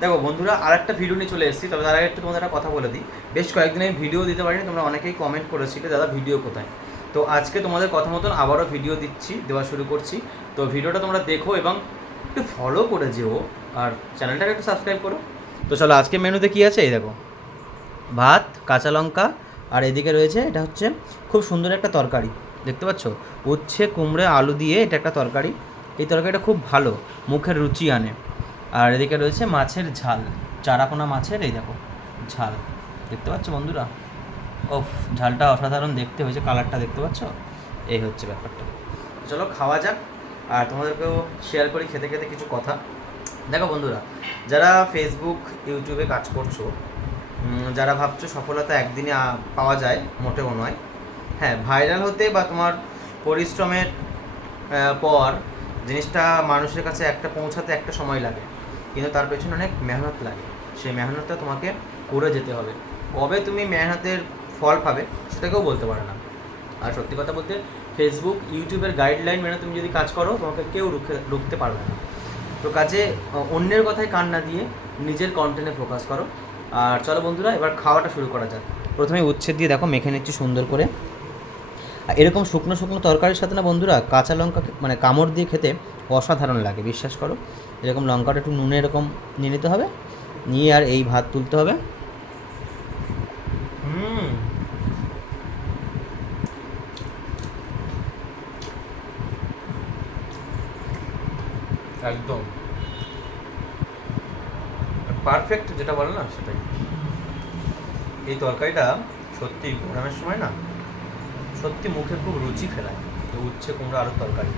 দেখো বন্ধুরা, আর একটা ভিডিও নিয়ে চলে এসেছি। তবে তার আগে একটু তোমাদের একটা কথা বলে দিই। বেশ কয়েকদিন আমি ভিডিও দিতে পারিনি, তোমরা অনেকেই কমেন্ট করেছিলে দাদা ভিডিও কোথায়। তো আজকে তোমাদের কথা মতন আবারও ভিডিও দেওয়া শুরু করছি। তো ভিডিওটা তোমরা দেখো এবং একটু ফলো করে যেও, আর চ্যানেলটাকে একটু সাবস্ক্রাইব করো। তো চলো, আজকে মেনুতে কী আছে এই দেখো। ভাত, কাঁচা লঙ্কা, আর এদিকে রয়েছে এটা হচ্ছে খুব সুন্দর একটা তরকারি, দেখতে পাচ্ছ, উচ্ছে কুমড়ে আলু দিয়ে এটা একটা তরকারি। এই তরকারিটা খুব ভালো, মুখের রুচি আনে। আর এদিকে রয়েছে মাছের ঝাল, চারাপোনা মাছের এই দেখো ঝাল, দেখতে পাচ্ছ বন্ধুরা। ওফ, ঝালটা অসাধারণ দেখতে হয়েছে, কালারটা দেখতে পাচ্ছ। এই হচ্ছে ব্যাপারটা। চলো খাওয়া যাক, আর তোমাদেরকেও শেয়ার করি খেতে খেতে কিছু কথা। দেখো বন্ধুরা, যারা ফেসবুক ইউটিউবে কাজ করছো, যারা ভাবছো সফলতা একদিনে পাওয়া যায়, মোটেও নয়। হ্যাঁ, ভাইরাল হতে বা তোমার পরিশ্রমের পর জিনিসটা মানুষের কাছে একটা পৌঁছাতে একটা সময় লাগে, কিন্তু তার পেছনে অনেক মেহনত লাগে। সেই মেহনতটা তোমাকে করে যেতে হবে। কবে তুমি মেহনতের ফল পাবে সেটাকেও বলতে পারে না। আর সত্যি কথা বলতে, ফেসবুক ইউটিউবের গাইডলাইন মেনে তুমি যদি কাজ করো, তোমাকে কেউ রুখতে পারবে না। তো কাজে অন্যের কথায় কান না দিয়ে নিজের কন্টেন্টে ফোকাস করো। আর চলো বন্ধুরা, এবার খাওয়াটা শুরু করা যাক। প্রথমে উচ্ছে দিয়ে দেখো মেখে নিচ্ছি সুন্দর করে। আর এরকম শুকনো শুকনো তরকারির সাথে না বন্ধুরা, কাঁচা লঙ্কা মানে কামড় দিয়ে খেতে অসাধারণ লাগে, বিশ্বাস করো। এরকম লঙ্কাটা একটু নুনে এরকম নিয়ে নিতে হবে, নিয়ে আর এই ভাত তুলতে হবে। একদম পারফেক্ট, যেটা বলে না সেটাই। এই তরকারিটা সত্যি গরমের সময় না, সত্যি মুখে খুব রুচি ফেলায়। উচ্ছে কুমড়ো আলুর তরকারি।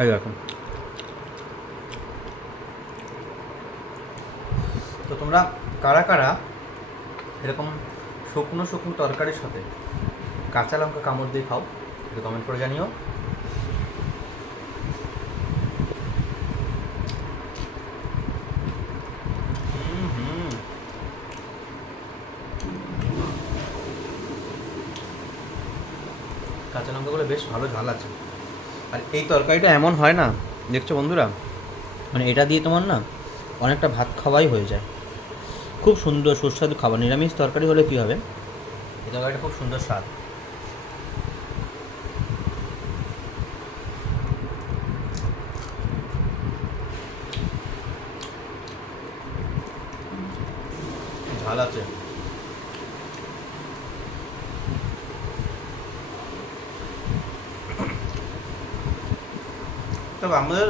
এই দেখো, তো তোমরা কারা কারা এরকম শুকনো শুকনো তরকারির সাথে কাঁচা লঙ্কা কামড় দিয়ে খাও, একটু কমেন্ট করে জানিও। কাঁচা লঙ্কাগুলো বেশ ভালো ঝাল আছে। আর এই তরকারিটা এমন হয় না, দেখছো বন্ধুরা, মানে এটা দিয়ে তোমার না অনেকটা ভাত খাওয়াই হয়ে যায়। খুব সুন্দর সুস্বাদু খাবার। নিরামিষ তরকারি হলে কী হবে, এই তরকারিটা খুব সুন্দর স্বাদ। ঝাল আছে। তবে আমাদের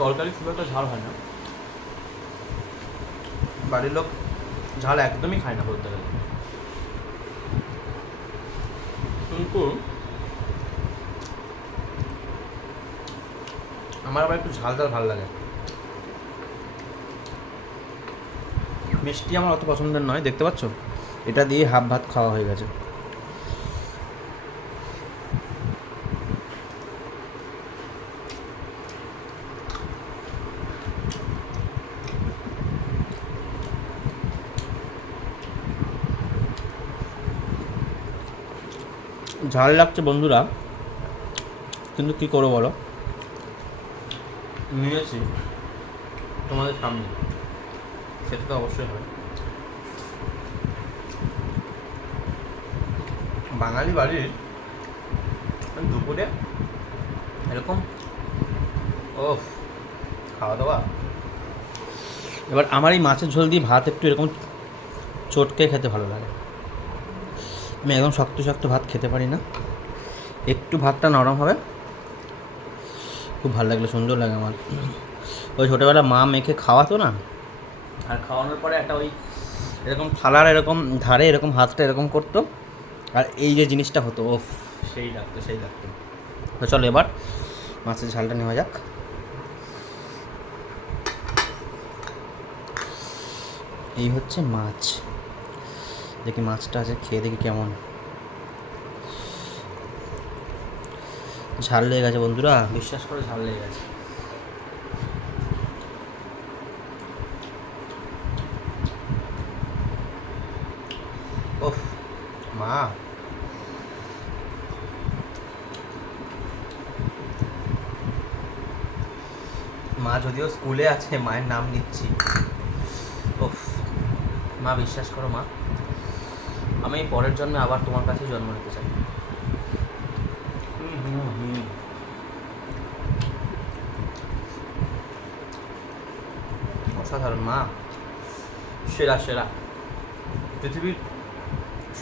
তরকারি খুব একটা ঝাল হয় না, বাড়ির লোক ঝাল একদমই খায় না বলতে গেলে। কিন্তু আমার আবার একটু ঝাল ঝাল ভালো লাগে। মিষ্টি আমার অত পছন্দের নয়, দেখতে পাচ্ছ এটা দিয়ে হাফ ভাত খাওয়া হয়ে গেছে। ঝাল লাগছে বন্ধুরা, কিন্তু কী করবো বলো, নিয়েছি তোমাদের সামনে, সেটা তো অবশ্যই হয়। বাঙালি বাড়ির দুপুরে এরকম ও খাওয়া দাওয়া। এবার আমার এই মাছের ঝোল দিয়ে ভাত একটু এরকম চটকে খেতে ভালো লাগে। আমি একদম শক্ত শক্ত ভাত খেতে পারি না, একটু ভাতটা নরম হবে, খুব ভালো লাগলে সুন্দর লাগে আমার। ওই ছোটোবেলা মা মেখে খাওয়াতো না, আর খাওয়ানোর পরে একটা ওই এরকম থালার এরকম ধারে এরকম হাতটা এরকম করতো, আর এই যে জিনিসটা হতো, ওফ, সেই লাগতো সেই লাগতো। তো চলো এবার মাছের ঝালটা নেওয়া যাক। এই হচ্ছে মাছ, দেখি মাছটা আছে, খেয়ে দেখি কেমন। ঝাল লেগে গেছে বন্ধুরা, বিশ্বাস করে ঝাল লেগে গেছে। ওফ মা, মা যদিও স্কুলে আছে, মায়ের নাম নিচ্ছি। ওফ, মা বিশ্বাস করো মা, আমি পরের জন্মে আবার তোমার কাছে জন্ম নিতে চাই। অসাধারণ মা, সেরা সেরা। পৃথিবীর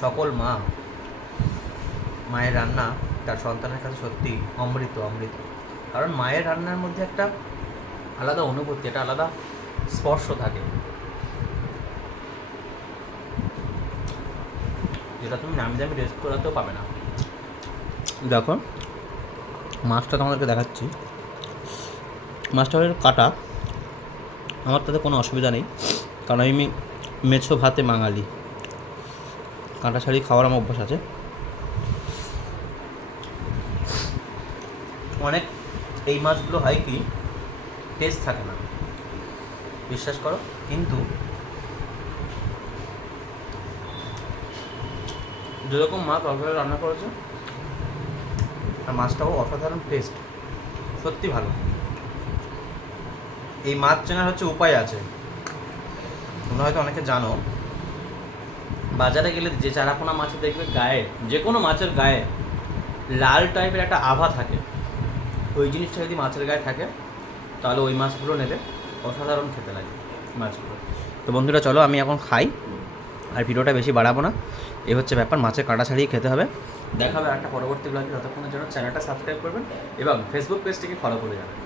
সকল মা, মায়ের রান্না তার সন্তানের কাছে সত্যি অমৃত অমৃত। কারণ মায়ের রান্নার মধ্যে একটা আলাদা অনুভূতি, একটা আলাদা স্পর্শ থাকে, যেটা তুমি নামি দামি রেস্তোরাঁতেও পাবে না। দেখো মাছটা তোমাদেরকে দেখাচ্ছি। মাছটা হলো কাটা, আমার তাতে কোনো অসুবিধা নেই, কারণ আমি মেছো ভাতে বাঙালি, কাঁটা ছাড়িয়ে খাওয়ার আমার অভ্যাস আছে। অনেক এই মাছগুলো হয় কি টেস্ট থাকে না, বিশ্বাস করো, কিন্তু যেরকম মা তরকারি রান্না করেছে আর মাছটাও অসাধারণ টেস্ট, সত্যি ভালো। এই মাছ চেনার হচ্ছে উপায় আছে, তোমরা হয়তো অনেকে জানো, বাজারে গেলে যে চারাপোনা মাছে দেখবে গায়ে, যে কোনো মাছের গায়ে লাল টাইপের একটা আভা থাকে, ওই জিনিসটা যদি মাছের গায়ে থাকে তাহলে ওই মাছগুলো নেবে, অসাধারণ খেতে লাগে মাছগুলো। তো বন্ধুরা চলো আমি এখন খাই, আর ভিডিওটা বেশি বাড়াবো না, এই হচ্ছে ব্যাপার, মাছের কাঁটা ছাড়িয়ে খেতে হবে। দেখা হবে একটা পরবর্তী ব্লগে, ততক্ষণের জন্য চ্যানেলটা সাবস্ক্রাইব করবেন এবং ফেসবুক পেজটিকে ফলো করে যাবেন।